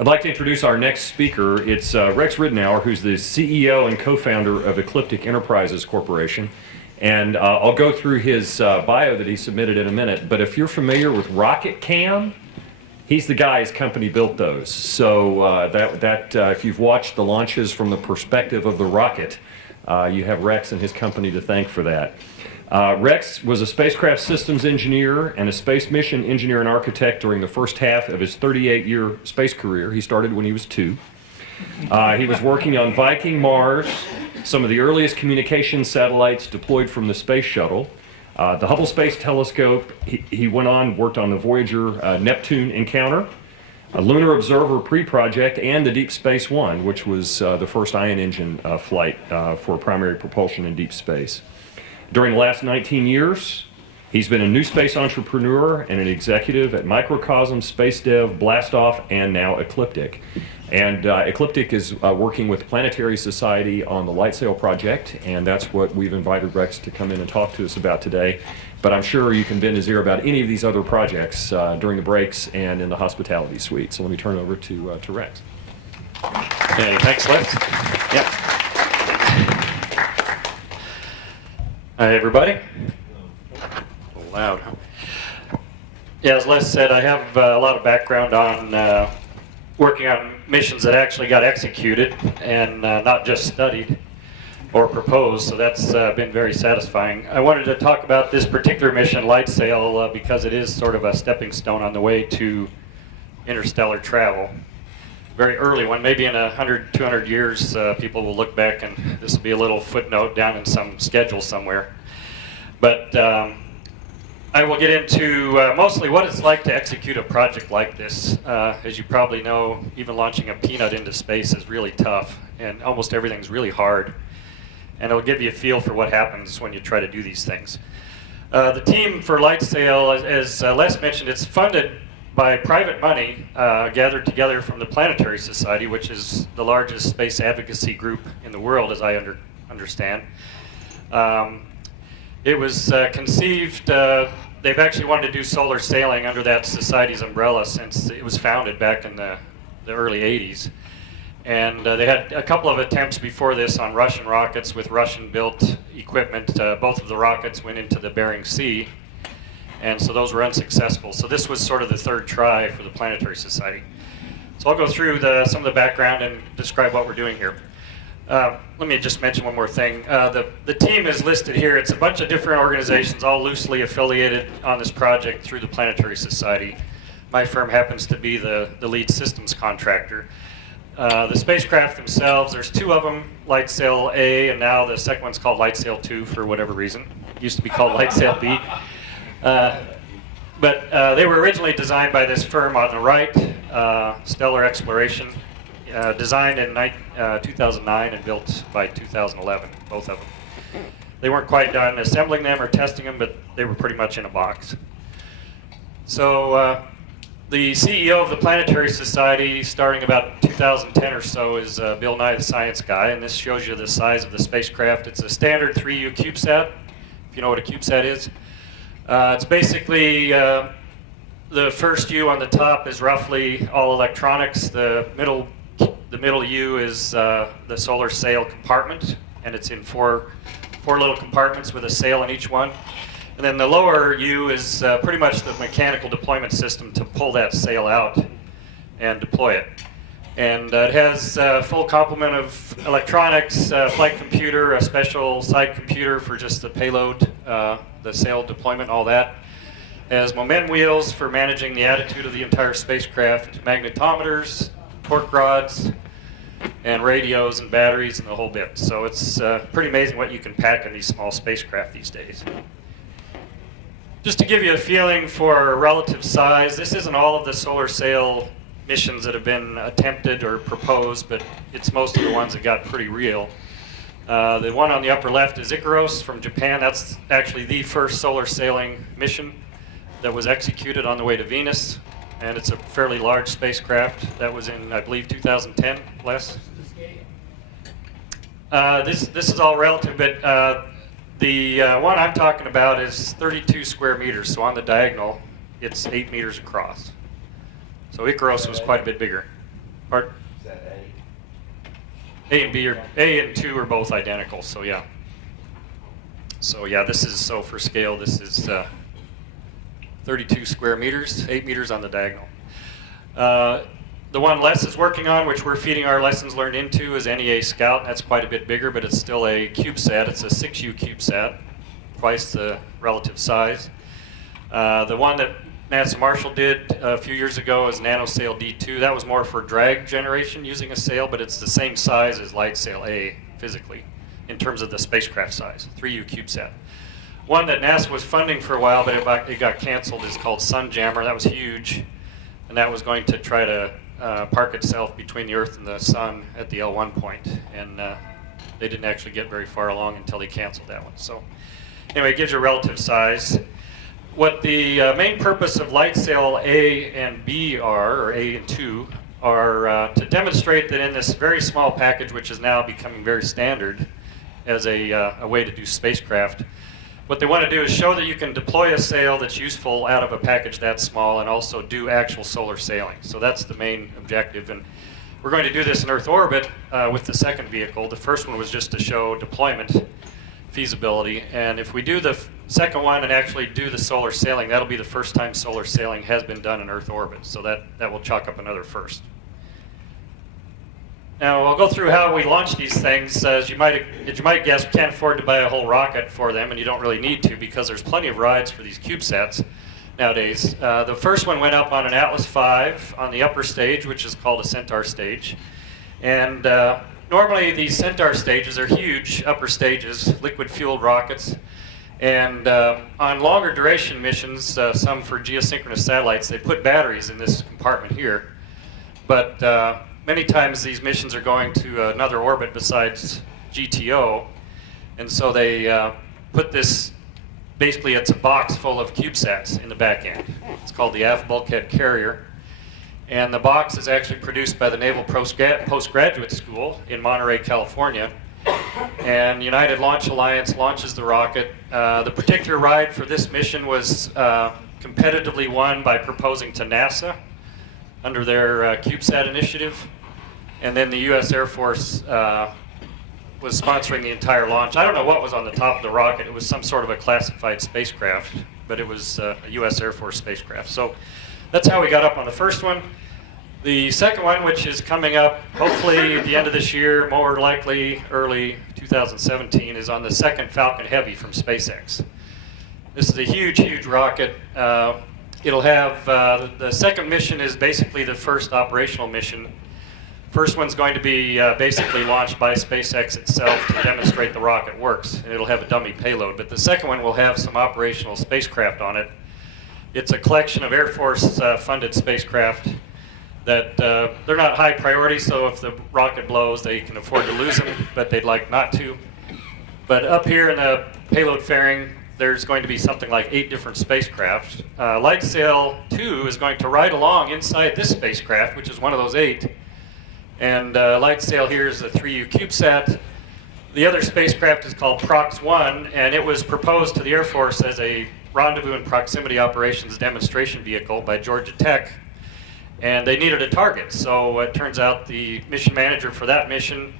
I'd like to introduce our next speaker. It's Rex Ridenoure, who's the CEO and co-founder of Ecliptic Enterprises Corporation. And I'll go through his bio that he submitted in a minute. But if you're familiar with Rocket Cam, he's the guy, his company built those. So if you've watched the launches from the perspective of the rocket, you have Rex and his company to thank for that. Rex was a spacecraft systems engineer and a space mission engineer and architect during the first half of his 38-year space career. He started when he was 2. He was working on Viking, Mars, some of the earliest communication satellites deployed from the space shuttle, the Hubble Space Telescope. He went on, worked on the Voyager Neptune encounter, a Lunar Observer pre-project, and the Deep Space One, which was the first ion engine flight for primary propulsion in deep space. During the last 19 years, he's been a new space entrepreneur and an executive at Microcosm, Space Dev, Blastoff, and now Ecliptic. And Ecliptic is working with Planetary Society on the LightSail project, and that's what we've invited Rex to come in and talk to us about today. But I'm sure you can bend his ear about any of these other projects during the breaks and in the hospitality suite. So let me turn it over to Rex. Okay, thanks, Les. Yep. Hi, everybody. A little loud, huh? Yeah, as Les said, I have a lot of background on working on missions that actually got executed and not just studied or proposed, so that's been very satisfying. I wanted to talk about this particular mission, LightSail, because it is sort of a stepping stone on the way to interstellar travel. Very early one, maybe in 100, 200 years, people will look back and this will be a little footnote down in some schedule somewhere. But I will get into mostly what it's like to execute a project like this. As you probably know, even launching a peanut into space is really tough, and almost everything's really hard. And it'll give you a feel for what happens when you try to do these things. The team for LightSail, as Les mentioned, it's funded by private money gathered together from the Planetary Society, which is the largest space advocacy group in the world, as I understand. It was conceived, they've actually wanted to do solar sailing under that society's umbrella since it was founded back in the early 80s. And they had a couple of attempts before this on Russian rockets with Russian-built equipment. Both of the rockets went into the Bering Sea, and so those were unsuccessful. So this was sort of the third try for the Planetary Society. So I'll go through some of the background and describe what we're doing here. Let me just mention one more thing. The team is listed here. It's a bunch of different organizations, all loosely affiliated on this project through the Planetary Society. My firm happens to be the lead systems contractor. The spacecraft themselves, there's 2 of them, LightSail A, and now the second one's called LightSail 2 for whatever reason. It used to be called LightSail B. But they were originally designed by this firm on the right, Stellar Exploration, designed in 2009 and built by 2011, both of them. They weren't quite done assembling them or testing them, but they were pretty much in a box. So the CEO of the Planetary Society, starting about 2010 or so, is Bill Nye the Science Guy, and this shows you the size of the spacecraft. It's a standard 3U CubeSat, if you know what a CubeSat is. It's basically, the first U on the top is roughly all electronics. The middle U is the solar sail compartment, and it's in four little compartments with a sail in each one. And then the lower U is pretty much the mechanical deployment system to pull that sail out and deploy it. And it has a full complement of electronics, flight computer, a special side computer for just the payload, the sail deployment, all that. It has momentum wheels for managing the attitude of the entire spacecraft, magnetometers, torque rods, and radios and batteries and the whole bit. So it's pretty amazing what you can pack in these small spacecraft these days. Just to give you a feeling for relative size, this isn't all of the solar sail missions that have been attempted or proposed, but it's most of the ones that got pretty real. The one on the upper left is Icaros from Japan. That's actually the first solar sailing mission that was executed on the way to Venus, and it's a fairly large spacecraft. That was in, I believe, 2010, Les? This is all relative, but the one I'm talking about is 32 square meters, so on the diagonal, it's 8 meters across. So Icaros was quite a bit bigger. Pardon? Is that A and B are A and 2 are both identical. So yeah. So yeah, this is for scale. This is 32 square meters, 8 meters on the diagonal. The one Les is working on, which we're feeding our lessons learned into, is NEA Scout. That's quite a bit bigger, but it's still a CubeSat. It's a 6U CubeSat, twice the relative size. The one that NASA Marshall did a few years ago is NanoSail D2. That was more for drag generation using a sail, but it's the same size as LightSail A physically in terms of the spacecraft size, 3U CubeSat. One that NASA was funding for a while, but it got canceled, is called Sunjammer. That was huge, and that was going to try to park itself between the Earth and the Sun at the L1 point, and they didn't actually get very far along until they canceled that one. So anyway, it gives you a relative size. What the main purpose of LightSail A and B are, or A and 2, are to demonstrate that in this very small package, which is now becoming very standard as a way to do spacecraft, what they want to do is show that you can deploy a sail that's useful out of a package that small and also do actual solar sailing. So that's the main objective. And we're going to do this in Earth orbit with the second vehicle. The first one was just to show deployment feasibility. And if we do the second one and actually do the solar sailing, that'll be the first time solar sailing has been done in Earth orbit. So that will chalk up another first. Now, I'll go through how we launch these things. As you might guess, we can't afford to buy a whole rocket for them, and you don't really need to because there's plenty of rides for these CubeSats nowadays. The first one went up on an Atlas V on the upper stage, which is called a Centaur stage. And normally these Centaur stages are huge upper stages, liquid-fueled rockets. And on longer duration missions, some for geosynchronous satellites, they put batteries in this compartment here. But many times these missions are going to another orbit besides GTO, and so they put this, basically it's a box full of CubeSats in the back end. It's called the aft bulkhead carrier, and the box is actually produced by the Naval Postgraduate School in Monterey, California, and United Launch Alliance launches the rocket. The particular ride for this mission was competitively won by proposing to NASA under their CubeSat initiative. And then the U.S. Air Force was sponsoring the entire launch. I don't know what was on the top of the rocket. It was some sort of a classified spacecraft, but it was a U.S. Air Force spacecraft. So that's how we got up on the first one. The second one, which is coming up hopefully at the end of this year, more likely early 2017, is on the second Falcon Heavy from SpaceX. This is a huge, huge rocket. It'll have, the second mission is basically the first operational mission. First one's going to be basically launched by SpaceX itself to demonstrate the rocket works, and it'll have a dummy payload. But the second one will have some operational spacecraft on it. It's a collection of Air Force funded spacecraft that they're not high priority, so if the rocket blows, they can afford to lose them, but they'd like not to. But up here in the payload fairing, there's going to be something like 8 different spacecraft. LightSail 2 is going to ride along inside this spacecraft, which is one of those 8. And LightSail here is the 3U CubeSat. The other spacecraft is called Prox-1, and it was proposed to the Air Force as a rendezvous and proximity operations demonstration vehicle by Georgia Tech. And they needed a target, so it turns out the mission manager for that mission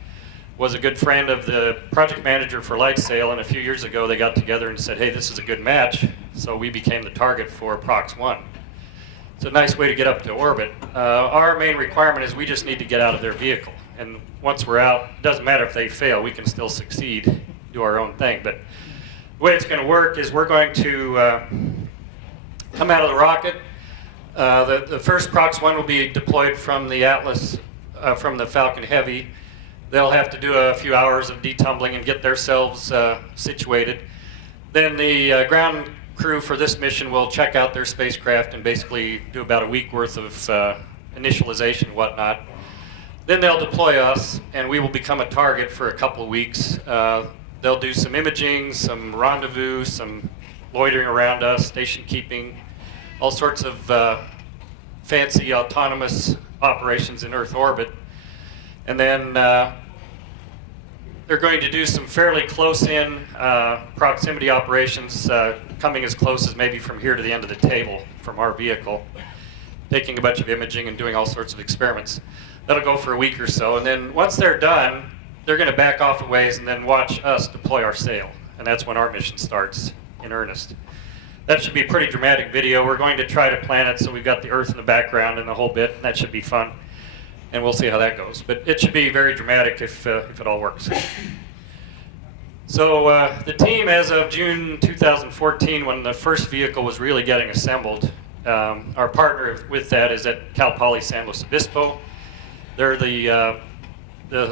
was a good friend of the project manager for LightSail, and a few years ago they got together and said, hey, this is a good match, so we became the target for Prox-1. It's a nice way to get up to orbit. Our main requirement is we just need to get out of their vehicle. And once we're out, it doesn't matter if they fail, we can still succeed, do our own thing. But the way it's going to work is we're going to come out of the rocket. The first Prox-1 will be deployed from the Atlas, from the Falcon Heavy. They'll have to do a few hours of detumbling and get themselves situated. Then the ground crew for this mission will check out their spacecraft and basically do about a week worth of initialization and whatnot. Then they'll deploy us, and we will become a target for a couple of weeks. They'll do some imaging, some rendezvous, some loitering around us, station keeping, all sorts of fancy autonomous operations in Earth orbit. And then they're going to do some fairly close-in proximity operations, coming as close as maybe from here to the end of the table from our vehicle, taking a bunch of imaging and doing all sorts of experiments. That'll go for a week or so, and then once they're done, they're going to back off a ways and then watch us deploy our sail, and that's when our mission starts in earnest. That should be a pretty dramatic video. We're going to try to plan it so we've got the Earth in the background and the whole bit, and that should be fun, and we'll see how that goes. But it should be very dramatic if it all works. So the team, as of June 2014, when the first vehicle was really getting assembled, our partner with that is at Cal Poly San Luis Obispo. They're the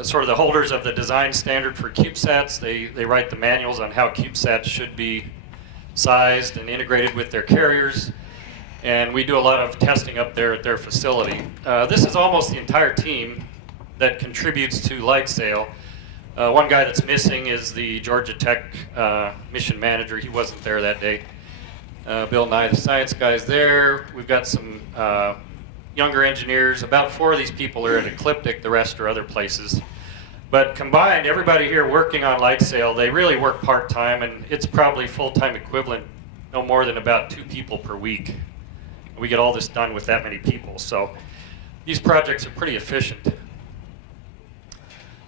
sort of the holders of the design standard for CubeSats. They write the manuals on how CubeSats should be sized and integrated with their carriers, and we do a lot of testing up there at their facility. This is almost the entire team that contributes to LightSail. One guy that's missing is the Georgia Tech mission manager. He wasn't there that day. Bill Nye, the science guy's there. We've got some younger engineers. About 4 of these people are at Ecliptic, the rest are other places. But combined, everybody here working on LightSail, they really work part-time, and it's probably full-time equivalent, no more than about 2 people per week. We get all this done with that many people, so these projects are pretty efficient.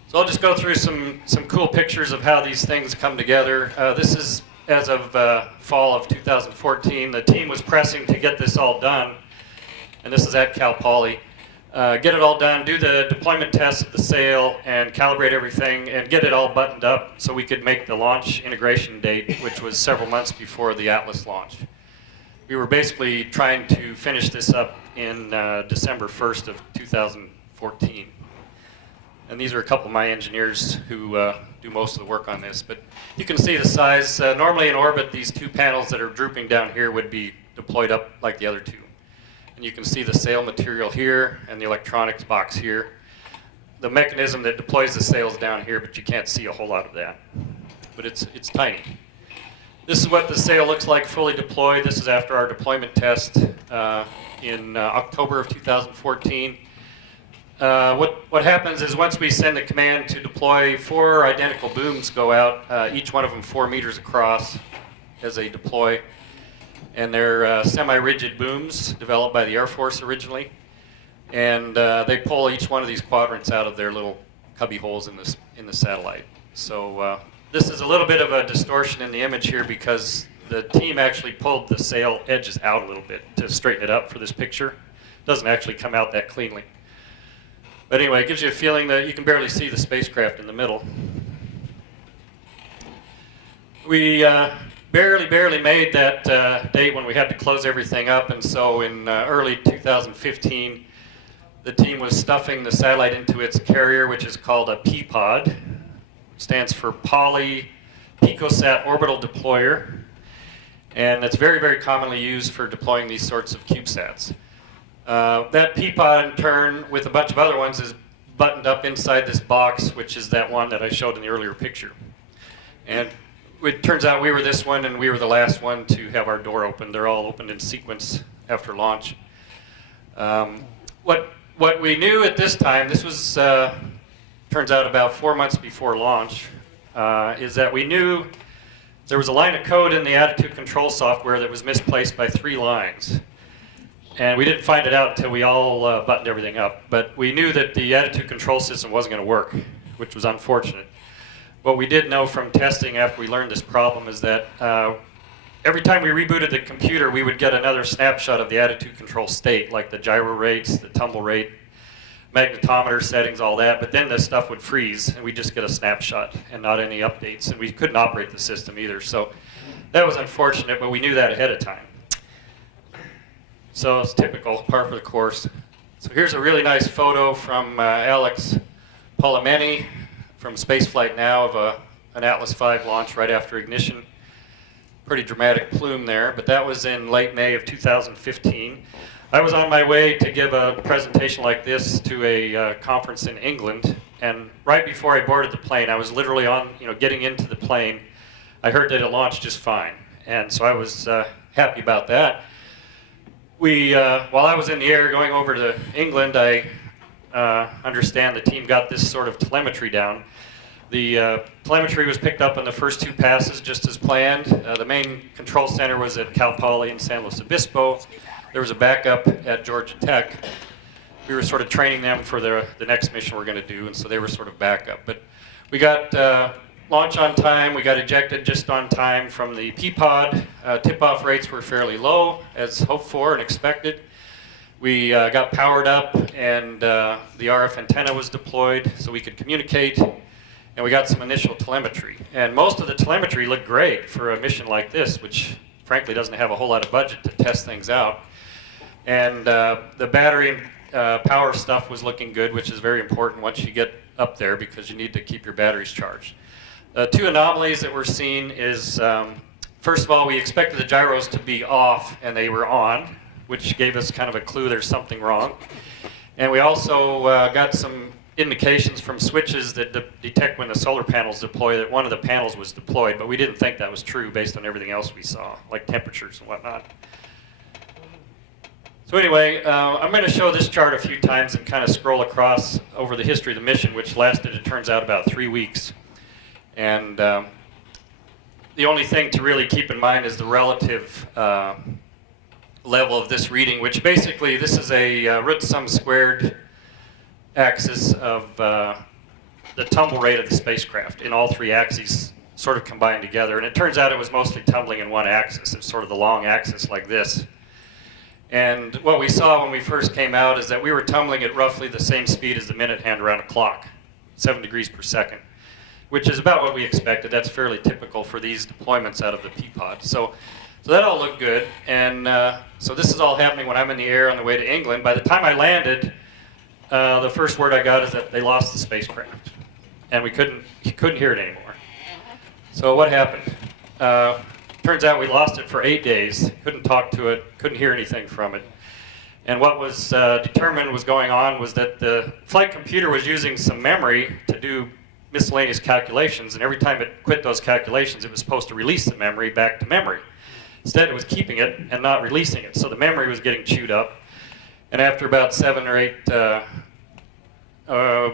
So I'll just go through some cool pictures of how these things come together. This is as of fall of 2014. The team was pressing to get this all done, and this is at Cal Poly. Get it all done, do the deployment tests of the sail, and calibrate everything, and get it all buttoned up so we could make the launch integration date, which was several months before the Atlas launch. We were basically trying to finish this up in December 1st of 2014. And these are a couple of my engineers who do most of the work on this. But you can see the size. Normally in orbit, these 2 panels that are drooping down here would be deployed up like the other 2. And you can see the sail material here and the electronics box here. The mechanism that deploys the sails down here, but you can't see a whole lot of that. But it's tiny. This is what the sail looks like fully deployed. This is after our deployment test in October of 2014. What happens is once we send the command to deploy, 4 identical booms go out, each one of them 4 meters across as they deploy. And they're semi-rigid booms developed by the Air Force originally. And they pull each one of these quadrants out of their little cubby holes in the satellite. So this is a little bit of a distortion in the image here because the team actually pulled the sail edges out a little bit to straighten it up for this picture. It doesn't actually come out that cleanly. But anyway, it gives you a feeling that you can barely see the spacecraft in the middle. We barely made that date when we had to close everything up, and so in early 2015, the team was stuffing the satellite into its carrier, which is called a P-pod. It stands for Poly Picosat Orbital Deployer, and it's very commonly used for deploying these sorts of CubeSats. That P-pod, in turn, with a bunch of other ones, is buttoned up inside this box, which is that one that I showed in the earlier picture. And it turns out we were this one, and we were the last one to have our door open. They're all opened in sequence after launch. What we knew at this time, this was, turns out about 4 months before launch, is that we knew there was a line of code in the attitude control software that was misplaced by 3 lines. And we didn't find it out until we all buttoned everything up. But we knew that the attitude control system wasn't going to work, which was unfortunate. What we did know from testing after we learned this problem is that every time we rebooted the computer, we would get another snapshot of the attitude control state, like the gyro rates, the tumble rate, magnetometer settings, all that. But then the stuff would freeze, and we'd just get a snapshot and not any updates. And we couldn't operate the system either. So that was unfortunate, but we knew that ahead of time. So it's typical, par for the course. So here's a really nice photo from Alex Polimeni from Spaceflight Now of an Atlas V launch right after ignition. Pretty dramatic plume there, but that was in late May of 2015. I was on my way to give a presentation like this to a conference in England, and right before I boarded the plane, I was literally getting into the plane. I heard that it launched just fine, and so I was happy about that. While I was in the air going over to England, I understand the team got this sort of telemetry down. The telemetry was picked up on the first 2 passes just as planned. The main control center was at Cal Poly in San Luis Obispo. There was a backup at Georgia Tech. we were sort of training them for the next mission we're going to do, and so they were sort of backup. But we got launch on time, we got ejected just on time from the P-pod. Tip-off rates were fairly low, as hoped for and expected. We got powered up, and the RF antenna was deployed so we could communicate, and we got some initial telemetry. And most of the telemetry looked great for a mission like this, which frankly doesn't have a whole lot of budget to test things out. And the battery power stuff was looking good, which is very important once you get up there because you need to keep your batteries charged. Two anomalies that we're seeing is, first of all, we expected the gyros to be off and they were on, which gave us kind of a clue there's something wrong. And we also got some indications from switches that detect when the solar panels deploy that one of the panels was deployed, but we didn't think that was true based on everything else we saw, like temperatures and whatnot. So anyway, I'm going to show this chart a few times and kind of scroll across over the history of the mission, which lasted, it turns out, about 3 weeks. And the only thing to really keep in mind is the relative level of this reading, which basically this is a root sum squared axis of the tumble rate of the spacecraft in all three axes sort of combined together. And it turns out it was mostly tumbling in one axis. It's sort of the long axis like this. And what we saw when we first came out is that we were tumbling at roughly the same speed as the minute hand around a clock, 7 degrees per second, which is about what we expected. That's fairly typical for these deployments out of the P-pod. So that all looked good. And so this is all happening when I'm in the air on the way to England. By the time I landed, the first word I got is that they lost the spacecraft. And you couldn't hear it anymore. So what happened? Turns out we lost it for 8 days, couldn't talk to it, couldn't hear anything from it. And what was determined was going on was that the flight computer was using some memory to do miscellaneous calculations, and every time it quit those calculations, it was supposed to release the memory back to memory. Instead, it was keeping it and not releasing it, so the memory was getting chewed up. And after about 7 or 8,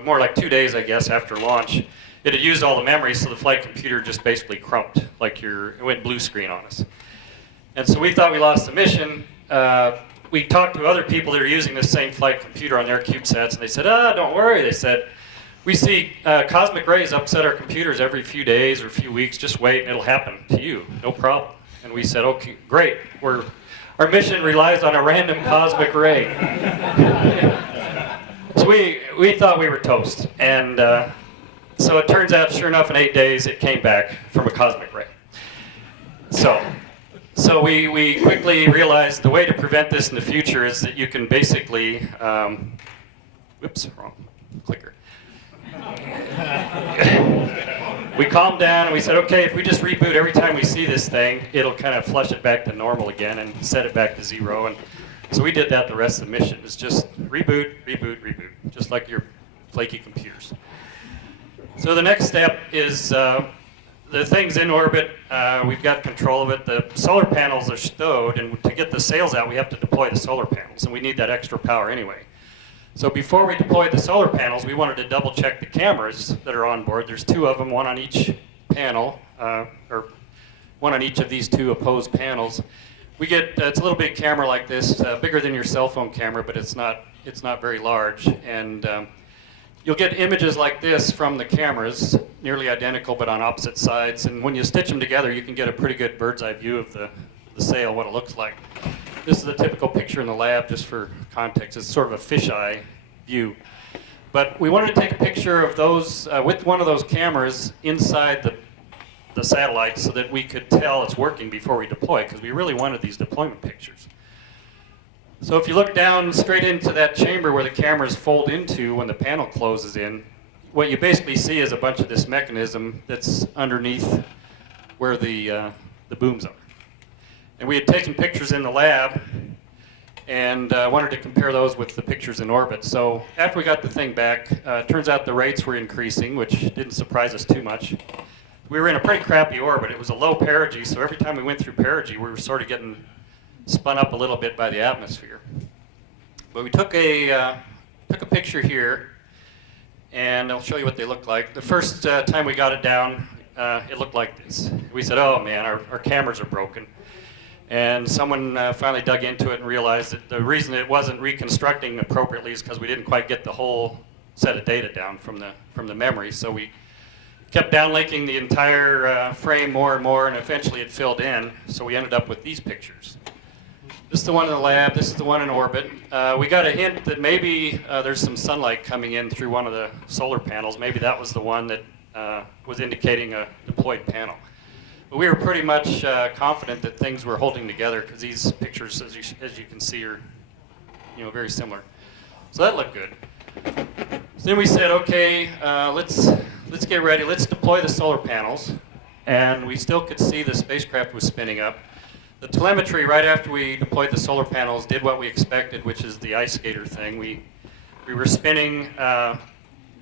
more like 2 days, I guess, after launch, it had used all the memory, so the flight computer just basically crumped, like it went blue screen on us. And so we thought we lost the mission. We talked to other people that are using this same flight computer on their CubeSats, and they said, don't worry. They said, we see cosmic rays upset our computers every few days or a few weeks. Just wait, and it'll happen to you. No problem. And we said, okay, great. Our mission relies on a random cosmic ray. So we thought we were toast. And so it turns out, sure enough, in 8 days, it came back from a cosmic ray. So we quickly realized the way to prevent this in the future is that you can basically, whoops, wrong clicker. We calmed down and we said, okay, if we just reboot every time we see this thing, it'll kind of flush it back to normal again and set it back to 0. And so we did that the rest of the mission. It's just reboot, reboot, reboot, just like your flaky computers. So the next step is the thing's in orbit. We've got control of it. The solar panels are stowed, and to get the sails out, we have to deploy the solar panels, and we need that extra power anyway. So before we deployed the solar panels, we wanted to double check the cameras that are on board. There's 2 of them, one on each panel, or one on each of these 2 opposed panels. We get it's a little big camera like this, bigger than your cell phone camera, but it's not very large. And you'll get images like this from the cameras, nearly identical but on opposite sides. And when you stitch them together, you can get a pretty good bird's eye view of the sail, what it looks like. This is a typical picture in the lab, just for context. It's sort of a fisheye view. But we wanted to take a picture of those with one of those cameras inside the satellite so that we could tell it's working before we deploy, because we really wanted these deployment pictures. So if you look down straight into that chamber where the cameras fold into when the panel closes in, what you basically see is a bunch of this mechanism that's underneath where the booms are. And we had taken pictures in the lab and wanted to compare those with the pictures in orbit. So after we got the thing back, it turns out the rates were increasing, which didn't surprise us too much. We were in a pretty crappy orbit. It was a low perigee, so every time we went through perigee, we were sort of getting spun up a little bit by the atmosphere. But we took a picture here, and I'll show you what they look like. The first time we got it down, it looked like this. We said, oh man, our cameras are broken. And someone finally dug into it and realized that the reason it wasn't reconstructing appropriately is because we didn't quite get the whole set of data down from the memory. So we kept downlinking the entire frame more and more, and eventually it filled in. So we ended up with these pictures. This is the one in the lab. This is the one in orbit. We got a hint that maybe there's some sunlight coming in through one of the solar panels. Maybe that was the one that was indicating a deployed panel. But we were pretty much confident that things were holding together because these pictures, as you can see, are very similar. So that looked good. So then we said, okay, let's get ready. Let's deploy the solar panels. And we still could see the spacecraft was spinning up. The telemetry right after we deployed the solar panels did what we expected, which is the ice skater thing. We were spinning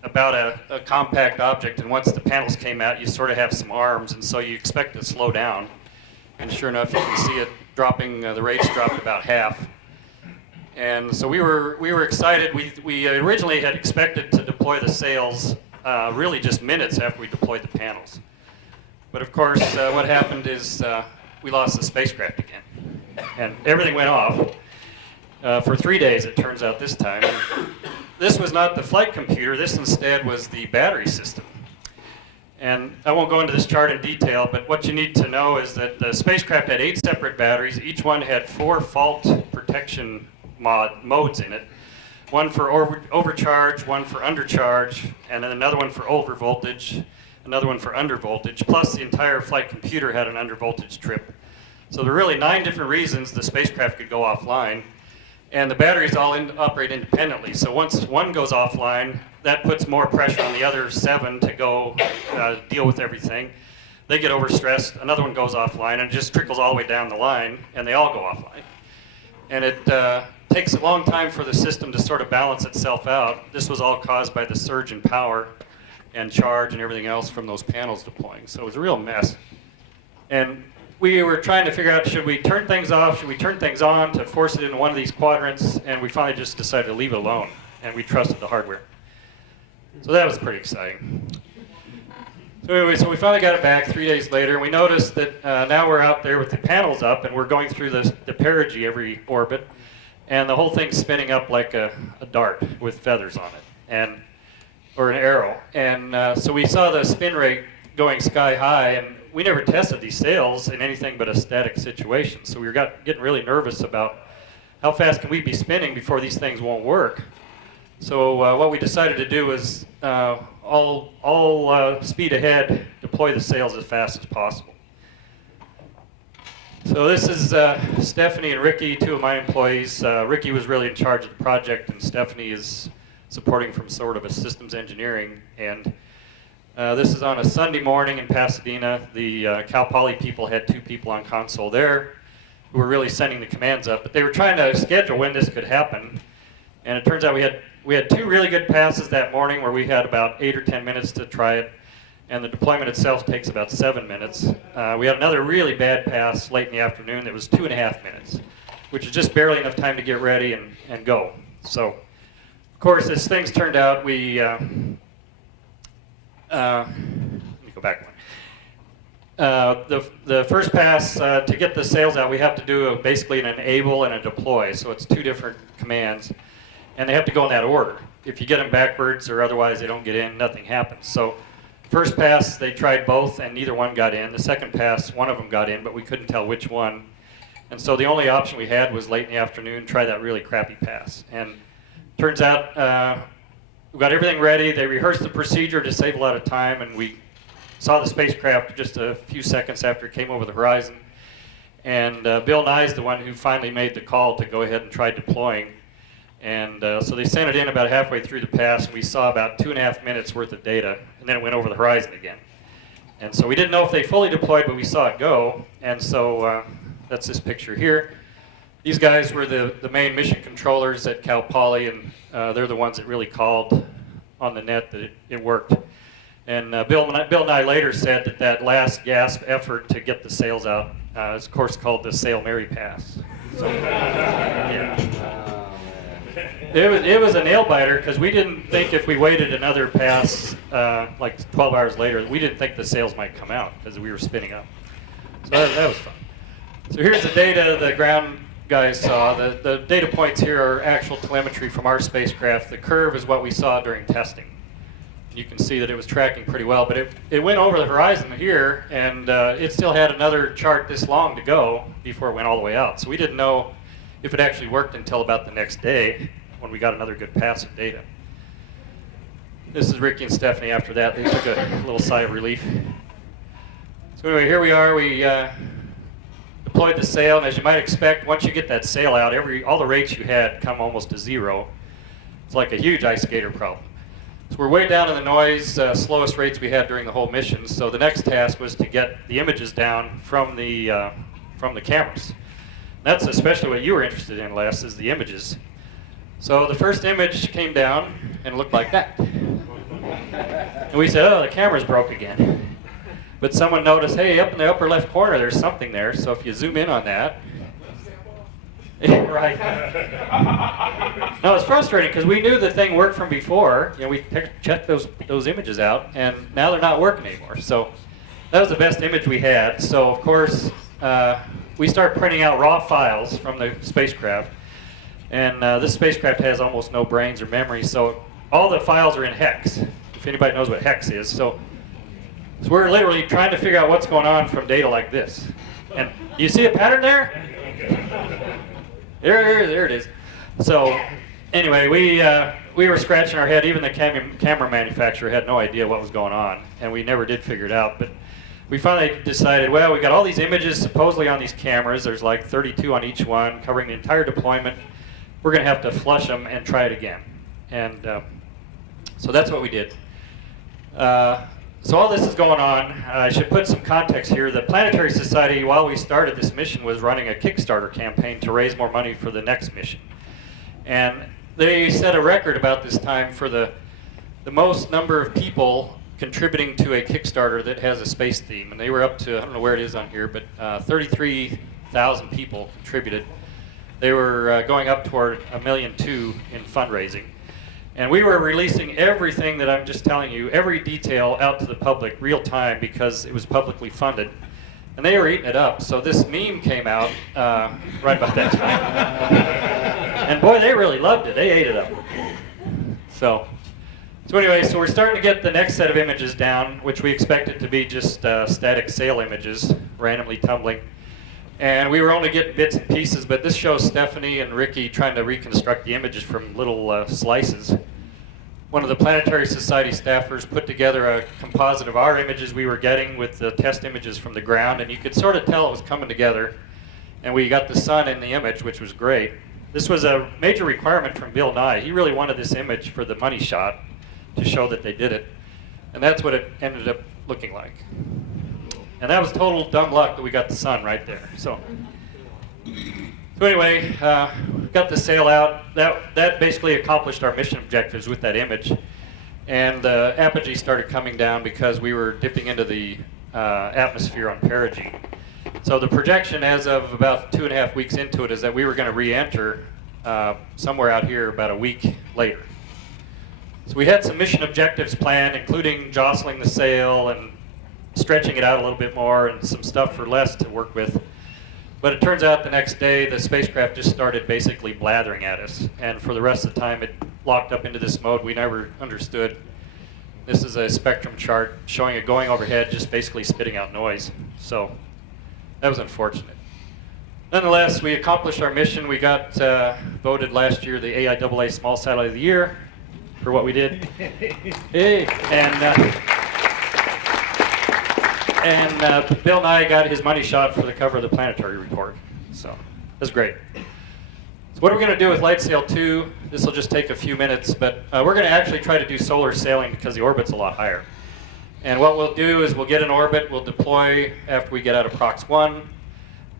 about a compact object, and once the panels came out, you sort of have some arms, and so you expect it to slow down. And sure enough, you can see it dropping. The rates dropped about half. And so we were excited. We originally had expected to deploy the sails really just minutes after we deployed the panels. But of course, what happened is we lost the spacecraft again, and everything went off for 3 days. It turns out this time. And this was not the flight computer. This instead was the battery system. And I won't go into this chart in detail, but what you need to know is that the spacecraft had 8 separate batteries. Each one had 4 fault protection modes in it. One for overcharge, one for undercharge, and then another one for overvoltage, another one for undervoltage, plus the entire flight computer had an undervoltage trip. So there were really 9 different reasons the spacecraft could go offline, and the batteries all operate independently. So once one goes offline, that puts more pressure on the other 7 to go deal with everything. They get overstressed, another one goes offline, and it just trickles all the way down the line, and they all go offline. And it takes a long time for the system to sort of balance itself out. This was all caused by the surge in power and charge and everything else from those panels deploying. So it was a real mess. And we were trying to figure out, should we turn things off, should we turn things on to force it into one of these quadrants, and we finally just decided to leave it alone, and we trusted the hardware. So that was pretty exciting. So anyway, so we finally got it back 3 days later, and we noticed that now we're out there with the panels up, and we're going through the perigee every orbit, and the whole thing's spinning up like a dart with feathers on it, or an arrow. And so we saw the spin rate going sky high, and we never tested these sails in anything but a static situation. So we were getting really nervous about how fast can we be spinning before these things won't work. So what we decided to do was all speed ahead, deploy the sails as fast as possible. So this is Stephanie and Ricky, 2 of my employees. Ricky was really in charge of the project, and Stephanie is supporting from sort of a systems engineering. And this is on a Sunday morning in Pasadena. The Cal Poly people had 2 people on console there who were really sending the commands up, but they were trying to schedule when this could happen. And it turns out we had 2 really good passes that morning where we had about 8 or 10 minutes to try it, and the deployment itself takes about 7 minutes. We had another really bad pass late in the afternoon that was 2.5 minutes, which is just barely enough time to get ready and go. So, of course, as things turned out, let me go back one. The first pass, to get the sails out, we have to do basically an enable and a deploy. So it's 2 different commands, and they have to go in that order. If you get them backwards or otherwise they don't get in, nothing happens. So first pass, they tried both, and neither one got in. The second pass, one of them got in, but we couldn't tell which one. And so the only option we had was late in the afternoon, try that really crappy pass. And turns out we got everything ready. They rehearsed the procedure to save a lot of time, and we saw the spacecraft just a few seconds after it came over the horizon. And Bill Nye's the one who finally made the call to go ahead and try deploying. And so they sent it in about halfway through the pass, and we saw about 2.5 minutes worth of data, and then it went over the horizon again. And so we didn't know if they fully deployed, but we saw it go. And so that's this picture here. These guys were the main mission controllers at Cal Poly, and they're the ones that really called on the net that it worked. And Bill Nye later said that last gasp effort to get the sails out is, of course, called the Sail Mary Pass. So, yeah. It was a nail-biter, because we didn't think if we waited another pass, like 12 hours later, we didn't think the sails might come out, because we were spinning up. So that was fun. So here's the data the ground guys saw. The data points here are actual telemetry from our spacecraft. The curve is what we saw during testing. You can see that it was tracking pretty well, but it went over the horizon here, and it still had another chart this long to go before it went all the way out. So we didn't know if it actually worked until about the next day when we got another good pass of data. This is Ricky and Stephanie after that. They took a little sigh of relief. So anyway, here we are. We deployed the sail, and as you might expect, once you get that sail out, all the rates you had come almost to zero. It's like a huge ice skater problem. So we're way down in the noise, slowest rates we had during the whole mission. So the next task was to get the images down from the cameras. That's especially what you were interested in, Les, is the images. So the first image came down and looked like that. And we said, oh, the camera's broke again. But someone noticed, hey, up in the upper left corner, there's something there. So if you zoom in on that, right. No, it's frustrating because we knew the thing worked from before. You know, we checked those images out, and now they're not working anymore. So that was the best image we had. So of course, we start printing out raw files from the spacecraft, and this spacecraft has almost no brains or memory, so all the files are in hex. If anybody knows what hex is, so we're literally trying to figure out what's going on from data like this. And you see a pattern there? There it is. So anyway, we were scratching our head. Even the camera manufacturer had no idea what was going on, and we never did figure it out. But we finally decided, well, we got all these images supposedly on these cameras. There's like 32 on each one, covering the entire deployment. We're going to have to flush them and try it again. And so that's what we did. So all this is going on. I should put some context here. The Planetary Society, while we started this mission, was running a Kickstarter campaign to raise more money for the next mission. And they set a record about this time for the most number of people contributing to a Kickstarter that has a space theme. And they were up to, I don't know where it is on here, but 33,000 people contributed. They were going up toward $1.2 million in fundraising. And we were releasing everything that I'm just telling you, every detail out to the public real time because it was publicly funded. And they were eating it up. So this meme came out right about that time. And boy, they really loved it. They ate it up. So anyway, so we're starting to get the next set of images down, which we expected to be just static sail images, randomly tumbling. And we were only getting bits and pieces, but this shows Stephanie and Ricky trying to reconstruct the images from little slices. One of the Planetary Society staffers put together a composite of our images we were getting with the test images from the ground, and you could sort of tell it was coming together. And we got the sun in the image, which was great. This was a major requirement from Bill Nye. He really wanted this image for the money shot to show that they did it. And that's what it ended up looking like. And that was total dumb luck that we got the sun right there. So anyway, got the sail out. That basically accomplished our mission objectives with that image. And the apogee started coming down because we were dipping into the atmosphere on perigee. So the projection as of about 2.5 weeks into it is that we were going to re-enter somewhere out here about a week later. So we had some mission objectives planned, including jostling the sail and stretching it out a little bit more and some stuff for Les to work with. But it turns out the next day the spacecraft just started basically blathering at us. And for the rest of the time it locked up into this mode we never understood. This is a spectrum chart showing it going overhead, just basically spitting out noise. So that was unfortunate. Nonetheless, we accomplished our mission. We got voted last year the AIAA Small Satellite of the Year for what we did. Hey, and Bill Nye got his money shot for the cover of the Planetary Report. So that's great. So what are we going to do with LightSail 2? This will just take a few minutes, but we're going to actually try to do solar sailing because the orbit's a lot higher. And what we'll do is we'll get an orbit, we'll deploy after we get out of Prox 1.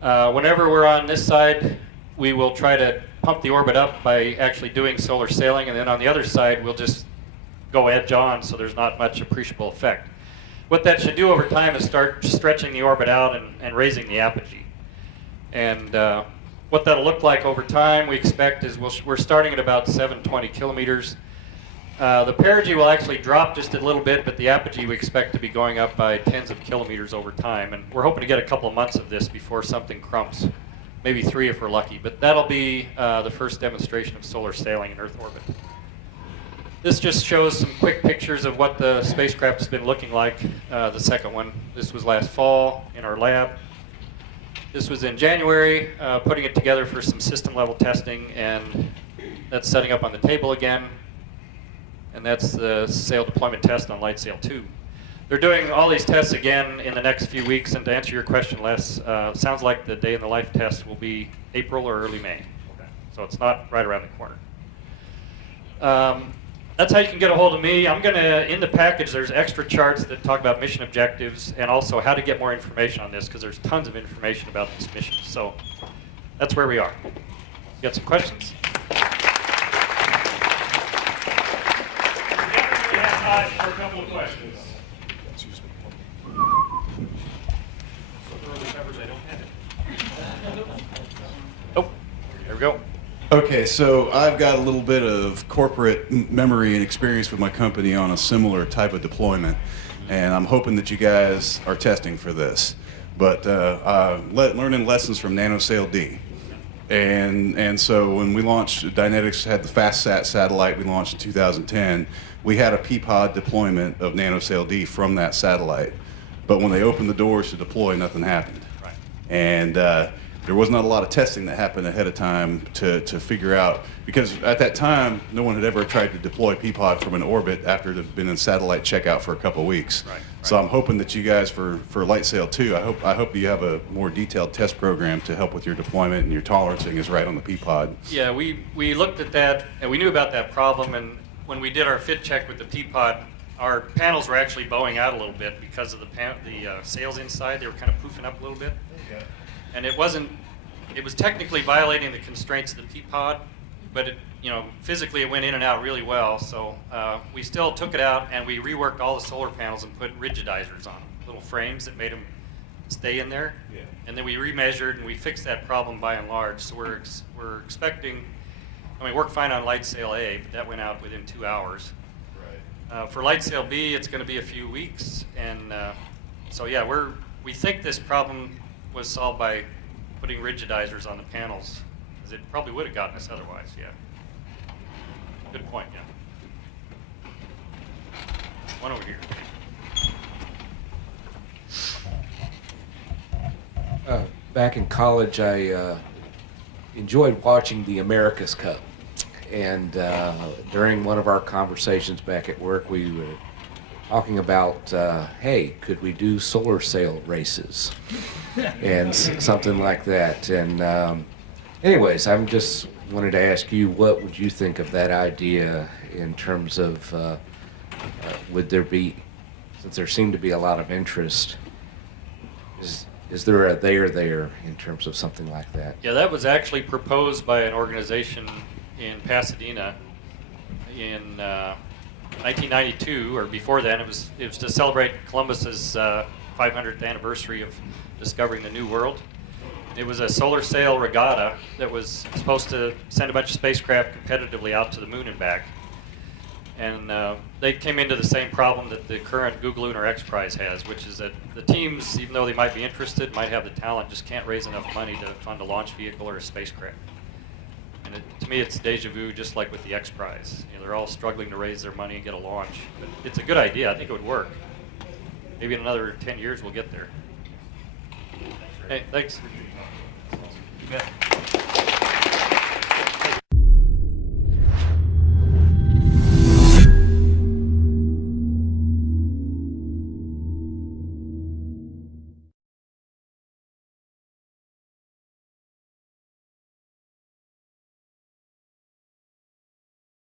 Whenever we're on this side, we will try to pump the orbit up by actually doing solar sailing, and then on the other side, we'll just go edge on so there's not much appreciable effect. What that should do over time is start stretching the orbit out and raising the apogee. And what that'll look like over time, we expect, is we're starting at about 720 kilometers. The perigee will actually drop just a little bit, but the apogee we expect to be going up by tens of kilometers over time. And we're hoping to get a couple of months of this before something crumps, maybe 3 if we're lucky. But that'll be the first demonstration of solar sailing in Earth orbit. This just shows some quick pictures of what the spacecraft has been looking like. The second one, this was last fall in our lab. This was in January, putting it together for some system level testing, and that's setting up on the table again. And that's the sail deployment test on LightSail 2. They're doing all these tests again in the next few weeks, and to answer your question, Les, sounds like the day in the life test will be April or early May. Okay. So it's not right around the corner. That's how you can get a hold of me. I'm gonna, in the package, there's extra charts that talk about mission objectives and also how to get more information on this, because there's tons of information about this mission. So that's where we are. You got some questions? We have time for a couple of questions. Oh, there we go. Okay, so I've got a little bit of corporate memory and experience with my company on a similar type of deployment, and I'm hoping that you guys are testing for this. But learning lessons from NanoSail D. And so when we launched, Dynetics had the FastSat satellite we launched in 2010. We had a P-pod deployment of NanoSail D from that satellite. But when they opened the doors to deploy, nothing happened. Right. And there was not a lot of testing that happened ahead of time to figure out, because at that time, no one had ever tried to deploy P-pod from an orbit after it had been in satellite checkout for a couple of weeks. Right. So I'm hoping that you guys, for LightSail 2, I hope you have a more detailed test program to help with your deployment, and your tolerancing is right on the P-pod. Yeah, we looked at that, and we knew about that problem, and when we did our fit check with the P-pod, our panels were actually bowing out a little bit because of the sails inside. They were kind of poofing up a little bit. Okay. And it was technically violating the constraints of the P-pod, but physically it went in and out really well. So we still took it out, and we reworked all the solar panels and put rigidizers on them, little frames that made them stay in there. Yeah. And then we remeasured, and we fixed that problem by and large. So we're expecting, worked fine on LightSail A, but that went out within 2 hours. Right. For LightSail B, it's going to be a few weeks, and so yeah, we think this problem was solved by putting rigidizers on the panels, because it probably would have gotten us otherwise. Yeah. Good point. Yeah. One over here. Back in college, I enjoyed watching the America's Cup. And during one of our conversations back at work, we were talking about, hey, could we do solar sail races? And something like that. And anyways, I'm just wanted to ask you, what would you think of that idea in terms of, would there be, since there seemed to be a lot of interest, is there a there in terms of something like that? Yeah, that was actually proposed by an organization in Pasadena in 1992, or before then. It was to celebrate Columbus's 500th anniversary of discovering the New World. It was a solar sail regatta that was supposed to send a bunch of spacecraft competitively out to the moon and back. And they came into the same problem that the current Google Lunar X Prize has, which is that the teams, even though they might be interested, might have the talent, just can't raise enough money to fund a launch vehicle or a spacecraft. And to me, it's deja vu, just like with the X Prize. They're all struggling to raise their money and get a launch. But it's a good idea. I think it would work. Maybe in another 10 years, we'll get there. Hey, thanks. You bet.